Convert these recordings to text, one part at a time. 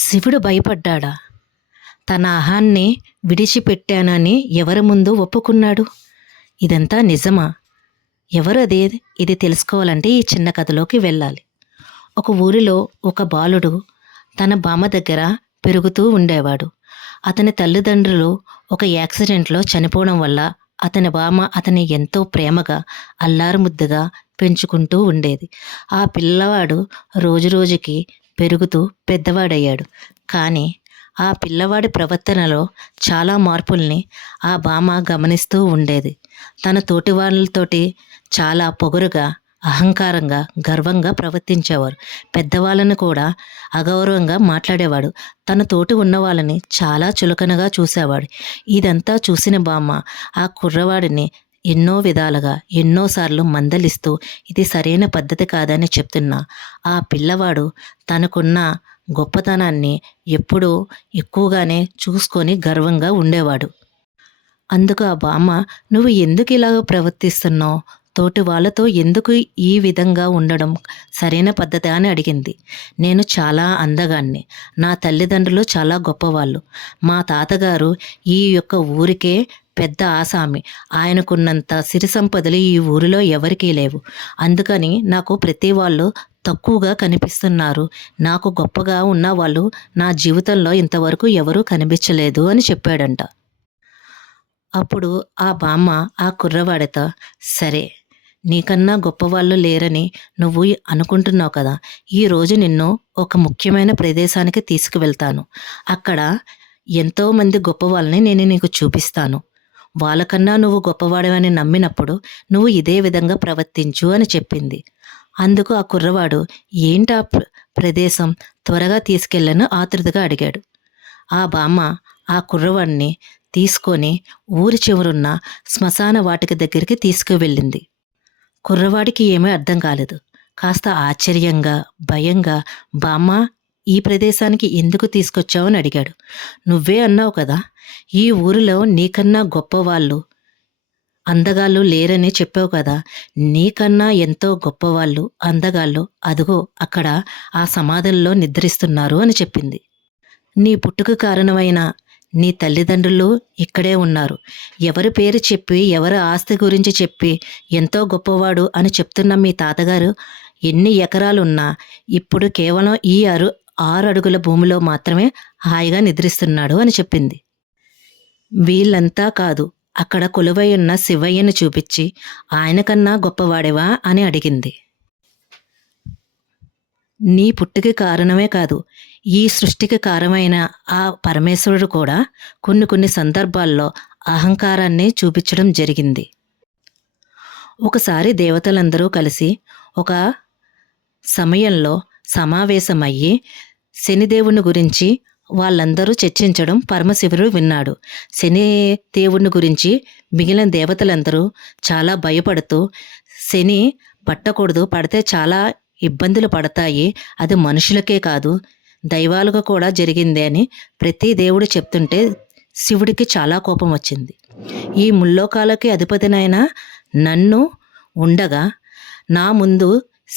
శివుడు భయపడ్డాడా? తన అహాన్ని విడిచిపెట్టానని ఎవరి ముందు ఒప్పుకున్నాడు? ఇదంతా నిజమా? ఎవరది? ఇది తెలుసుకోవాలంటే ఈ చిన్న కథలోకి వెళ్ళాలి. ఒక ఊరిలో ఒక బాలుడు తన బామ్మ దగ్గర పెరుగుతూ ఉండేవాడు. అతని తల్లిదండ్రులు ఒక యాక్సిడెంట్లో చనిపోవడం వల్ల అతని బామ్మ అతన్ని ఎంతో ప్రేమగా అల్లారుముద్దుగా పెంచుకుంటూ ఉండేది. ఆ పిల్లవాడు రోజురోజుకి పెరుగుతూ పెద్దవాడయ్యాడు. కానీ ఆ పిల్లవాడి ప్రవర్తనలో చాలా మార్పుల్ని ఆ బామ్మ గమనిస్తూ ఉండేది. తన తోటి వాళ్ళతోటి చాలా పొగరుగా, అహంకారంగా, గర్వంగా ప్రవర్తించేవారు. పెద్దవాళ్ళని కూడా అగౌరవంగా మాట్లాడేవాడు. తన తోటి ఉన్న వాళ్ళని చాలా చులకనగా చూసేవాడు. ఇదంతా చూసిన బామ్మ ఆ కుర్రవాడిని ఎన్నో విధాలుగా ఎన్నోసార్లు మందలిస్తూ ఇది సరైన పద్ధతి కాదని చెప్తున్నా ఆ పిల్లవాడు తనకున్న గొప్పతనాన్ని ఎప్పుడూ ఎక్కువగానే చూసుకొని గర్వంగా ఉండేవాడు. అందుకు ఆ బామ్మ, నువ్వు ఎందుకు ఇలాగ ప్రవర్తిస్తున్నావు? తోటి వాళ్ళతో ఎందుకు ఈ విధంగా ఉండడం సరైన పద్ధతి అని అడిగింది. నేను చాలా అందగాన్ని. నా తల్లిదండ్రులు చాలా గొప్పవాళ్ళు. మా తాతగారు ఈ యొక్క ఊరికే పెద్ద ఆసామి. ఆయనకున్నంత సిరి సంపదలు ఈ ఊరిలో ఎవరికీ లేవు. అందుకని నాకు ప్రతి వాళ్ళు తక్కువగా కనిపిస్తున్నారు. నాకు గొప్పగా ఉన్న వాళ్ళు నా జీవితంలో ఇంతవరకు ఎవరూ కనిపించలేదు అని చెప్పాడంట. అప్పుడు ఆ బామ్మ ఆ కుర్రవాడితో, సరే, నీకన్నా గొప్పవాళ్ళు లేరని నువ్వు అనుకుంటున్నావు కదా, ఈరోజు నిన్ను ఒక ముఖ్యమైన ప్రదేశానికి తీసుకువెళ్తాను. అక్కడ ఎంతోమంది గొప్పవాళ్ళని నేను నీకు చూపిస్తాను. వాళ్ళకన్నా నువ్వు గొప్పవాడవని నమ్మినప్పుడు నువ్వు ఇదే విధంగా ప్రవర్తించు అని చెప్పింది. అందుకు ఆ కుర్రవాడు, ఏంటా ప్రదేశం, త్వరగా తీసుకెళ్ళను ఆతృతగా అడిగాడు. ఆ బామ్మ ఆ కుర్రవాడిని తీసుకొని ఊరి చివరున్న శ్మశాన వాటిక దగ్గరికి తీసుకువెళ్ళింది. కుర్రవాడికి ఏమీ అర్థం కాలేదు. కాస్త ఆశ్చర్యంగా, భయంగా, బామ్మ, ఈ ప్రదేశానికి ఎందుకు తీసుకొచ్చావని అడిగాడు. నువ్వే అన్నావు కదా, ఈ ఊరిలో నీకన్నా గొప్పవాళ్ళు, అందగాళ్ళు లేరని చెప్పావు కదా, నీకన్నా ఎంతో గొప్పవాళ్ళు, అందగాళ్ళు అదుగో అక్కడ ఆ సమాధుల్లో నిద్రిస్తున్నారు అని చెప్పింది. నీ పుట్టుక కారణమైన నీ తల్లిదండ్రులు ఇక్కడే ఉన్నారు. ఎవరి పేరు చెప్పి, ఎవరి ఆస్తి గురించి చెప్పి ఎంతో గొప్పవాడు అని చెప్తున్న మీ తాతగారు ఎన్ని ఎకరాలున్నా ఇప్పుడు కేవలం ఈ 6 అడుగుల భూమిలో మాత్రమే హాయిగా నిద్రిస్తున్నాడు అని చెప్పింది. వీళ్ళంతా కాదు, అక్కడ కొలువై ఉన్న శివయ్యను చూపించి ఆయనకన్నా గొప్పవాడేవా అని అడిగింది. నీ పుట్టుకి కారణమే కాదు, ఈ సృష్టికి కారణమైన ఆ పరమేశ్వరుడు కూడా కొన్ని సందర్భాల్లో అహంకారాన్ని చూపించడం జరిగింది. ఒకసారి దేవతలందరూ కలిసి ఒక సమయంలో సమావేశమయ్యి శనిదేవుని గురించి వాళ్ళందరూ చర్చించడం పరమశివుడు విన్నాడు. శని దేవుని గురించి మిగిలిన దేవతలందరూ చాలా భయపడుతూ, శని పట్టకూడదు, పడితే చాలా ఇబ్బందులు పడతాయి, అది మనుషులకే కాదు దైవాలుగా కూడా జరిగింది అని ప్రతి దేవుడు చెప్తుంటే శివుడికి చాలా కోపం వచ్చింది. ఈ ముల్లోకాలకి అధిపతినైన నన్ను ఉండగా నా ముందు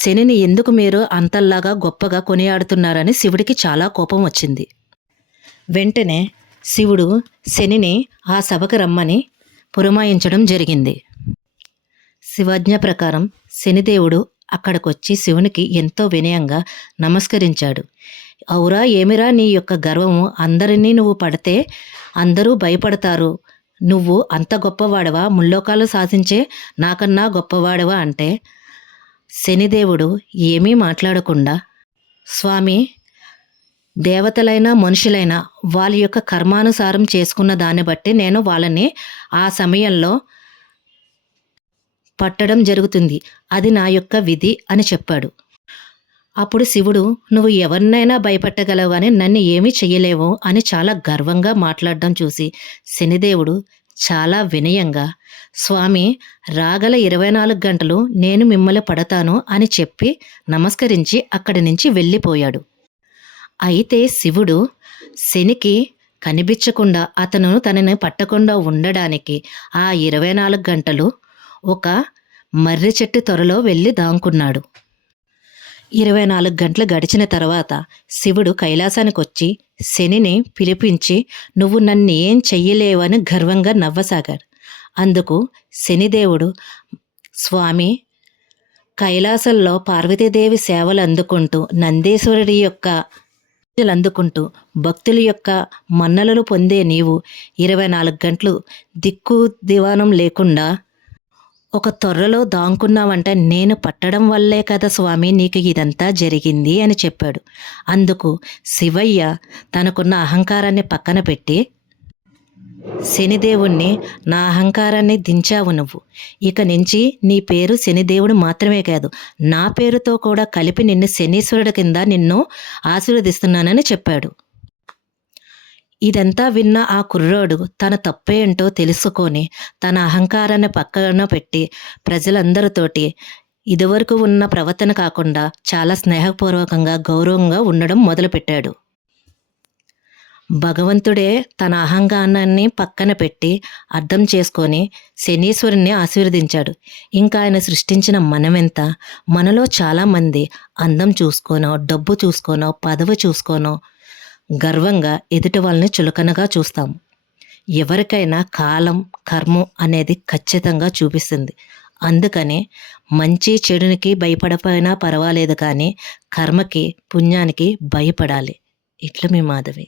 శనిని ఎందుకు మీరు అంతల్లాగా గొప్పగా కొనియాడుతున్నారని శివుడికి చాలా కోపం వచ్చింది. వెంటనే శివుడు శనిని ఆ సభకు రమ్మని పురమాయించడం జరిగింది. శివాజ్ఞ ప్రకారం శనిదేవుడు అక్కడికొచ్చి శివునికి ఎంతో వినయంగా నమస్కరించాడు. అవురా, ఏమిరా నీ యొక్క గర్వము, అందరినీ నువ్వు పడితే అందరూ భయపడతారు, నువ్వు అంత గొప్పవాడవా, ముల్లోకాలు శాసించే నాకన్నా గొప్పవాడవా అంటే శనిదేవుడు ఏమీ మాట్లాడకుండా, స్వామి, దేవతలైనా మనుషులైనా వాళ్ళ యొక్క కర్మానుసారం చేసుకున్న దాన్ని బట్టి నేను వాళ్ళని ఆ సమయంలో పట్టడం జరుగుతుంది, అది నా యొక్క విధి అని చెప్పాడు. అప్పుడు శివుడు, నువ్వు ఎవరినైనా భయపెట్టగలవు అని నన్ను ఏమీ చెయ్యలేవు అని చాలా గర్వంగా మాట్లాడడం చూసి శనిదేవుడు చాలా వినయంగా, స్వామి, రాగల 24 గంటలు నేను మిమ్మల్ని పడతాను అని చెప్పి నమస్కరించి అక్కడి నుంచి వెళ్ళిపోయాడు. అయితే శివుడు శనికి కనిపించకుండా, అతను తనని పట్టకుండా ఉండడానికి ఆ 24 గంటలు ఒక మర్రి చెట్టు త్వరలో వెళ్ళి దాంకున్నాడు. 24 గంటలు గడిచిన తర్వాత శివుడు కైలాసానికొచ్చి శనిని పిలిపించి నువ్వు నన్నేం చెయ్యలేవని గర్వంగా నవ్వసాగాడు. అందుకు శనిదేవుడు, స్వామి, కైలాసంలో పార్వతీదేవి సేవలు అందుకుంటూ నందీశ్వరుడి యొక్క అందుకుంటూ భక్తుల యొక్క మన్ననలు పొందే నీవు 24 గంటలు దిక్కు దివానం లేకుండా ఒక తొర్రలో దాంకున్నావంటే నేను పట్టడం వల్లే కదా స్వామి నీకు ఇదంతా జరిగింది అని చెప్పాడు. అందుకు శివయ్య తనకున్న అహంకారాన్ని పక్కన పెట్టి, శనిదేవుణ్ణి, నా అహంకారాన్ని దించావు నువ్వు, ఇక నుంచి నీ పేరు శనిదేవుడు మాత్రమే కాదు, నా పేరుతో కూడా కలిపి నిన్ను శనీశ్వరుడి కింద నిన్ను ఆశీర్వదిస్తున్నానని చెప్పాడు. ఇదంతా విన్న ఆ కుర్రోడు తన తప్పేంటో తెలుసుకొని తన అహంకారాన్ని పక్కన పెట్టి ప్రజలందరితోటి ఇదివరకు ఉన్న ప్రవర్తన కాకుండా చాలా స్నేహపూర్వకంగా గౌరవంగా ఉండడం మొదలుపెట్టాడు. భగవంతుడే తన అహంకారాన్ని పక్కన పెట్టి అర్థం చేసుకొని శనీశ్వరుణ్ణి ఆశీర్వదించాడు. ఇంకా ఆయన సృష్టించిన మనమెంత, మనలో చాలామంది అందం చూసుకోనో, డబ్బు చూసుకోనో, పదవి చూసుకోనో గర్వంగా ఎదుటి వాళ్ళని చులకనగా చూస్తాము. ఎవరికైనా కాలం, కర్మం అనేది ఖచ్చితంగా చూపిస్తుంది. అందుకని మంచి చెడునికి భయపడపోయినా పర్వాలేదు, కానీ కర్మకి, పుణ్యానికి భయపడాలి. ఇట్లు మీ మాధవి.